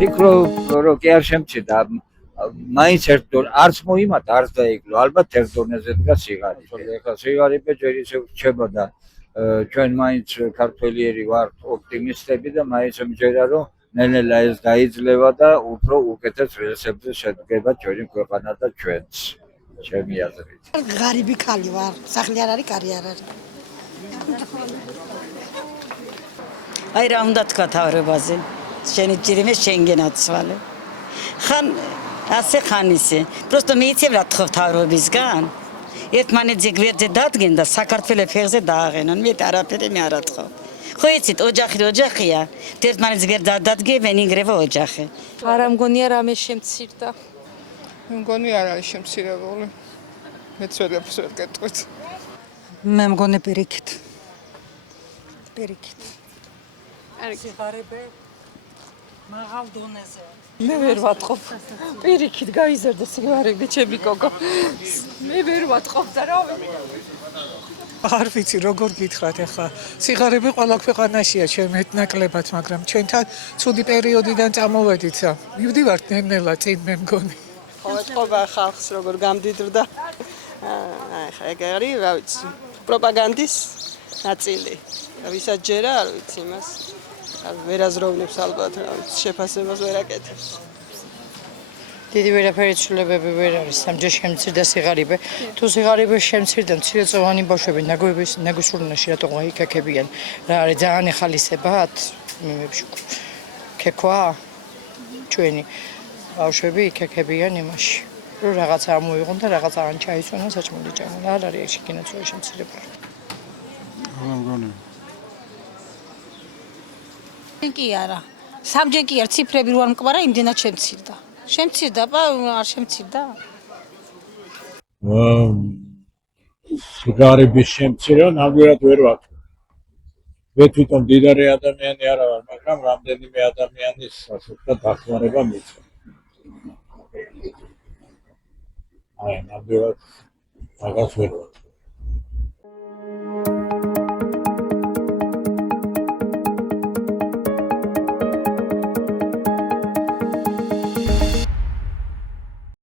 ფიქრობ, რომ კი არ შემჩნდა მაინც ერთ დონეზე არც მოიმატა, არც დაიკლო, ალბათ ერთ დონეზე დგა სიღარი. ეხლა სიღარიბე ჯერ ისე რჩებოდა ჩვენ მაინც ქართველიერი ვართ ოპტიმისტები და მაინც მჯერა რომ ნელ-ნელა ეს დაიძლევა და უფრო უკეთეს რელსებზე შედგება ჩვენი ქვეყანა და ჩვენც. ჩემი აზრით. ღარიბი ქალი ვარ, სახლი არ არის, კარი არ არის. აი რა უნდა თქვა თავრობაზე. შენი ჭირიმე შენ გენაცვალე. ხან ასე ხან ისე. Просто მიიცემ რა თქო თავრობისგან. ერთმანეთზე გვერდზე დადგენდა საქართველოს ფეხზე დააღენონ. მე არაფერი მე არ ათხოვ. ხო იცით ოჯახია. ერთმანეთზე გვერდ დადგებენ ინგრევა ოჯახი. არა მგონია რამე შემცირდა. მგონი არ არის შემცირებული. მეც ვერაფერს ვერ გეტყვით. მე მგონი პირიქით. პირიქით. სიღარიბე მაღალ დონეზე. მე ვერ ვატყობ. პირიქით გაიზარდა სიღარიბე ჩემი გოგო. მე ვერ ვატყობ და რა არ ვიცი როგორ გითხრათ ახლა. სიღარიბე ყველა ქვეყანაშია ჩემ ეთნაკლებად, მაგრამ ჩვენთან ცუდი პერიოდიდან წამოვედით და მივდივართ ნელ-ნელა წინ მე მგონი. ყოველწობა ხალხს როგორ გამდიდრდა. ახლა ეგ არის, რა ვიცი, პროპაგანდის ნაწილი. ვისაც ჯერა, არ ვიცი იმას. ვერაზროვნებს ალბათ, რა ვიცი, შეფასებას ვერ აკეთებს. დიდი ვერაფერი ცვლილებები ვერ არის. სამჯერ შემცირდა სიღარიბე. თუ სიღარიბე შემცირდა, მცირეწლოვანი ბავშვები ნაგუსურნაში რატო იკაკებიან? რა არის ძალიან ეხალისებათ? მიმებში ქექვა ჩვენი ბავშვები იკაკებიან იმაში. რომ რაღაცა არ მოიღონ და რაღაცა არ ჩაიწვენონ საჭმელი ჭამა. არ არის ეს გენაცვლე შემცირებული. რა მგონი? კი არა. სამჯერ კი არ ციფრები რო არ მყარა, იმდენად შემცირდა. შემცირდა, არ შემცირდა. სიგარების შემცირება ნამდვილად ვერ ვაკეთებ. მე თვითონ მდიდარი ადამიანი არა ვარ, მაგრამ რამდენიმე ადამიანის ასე ვთქვათ დახმარება მიწევ. აი, ნამდვილად მაგას ვერ ვაკეთებ.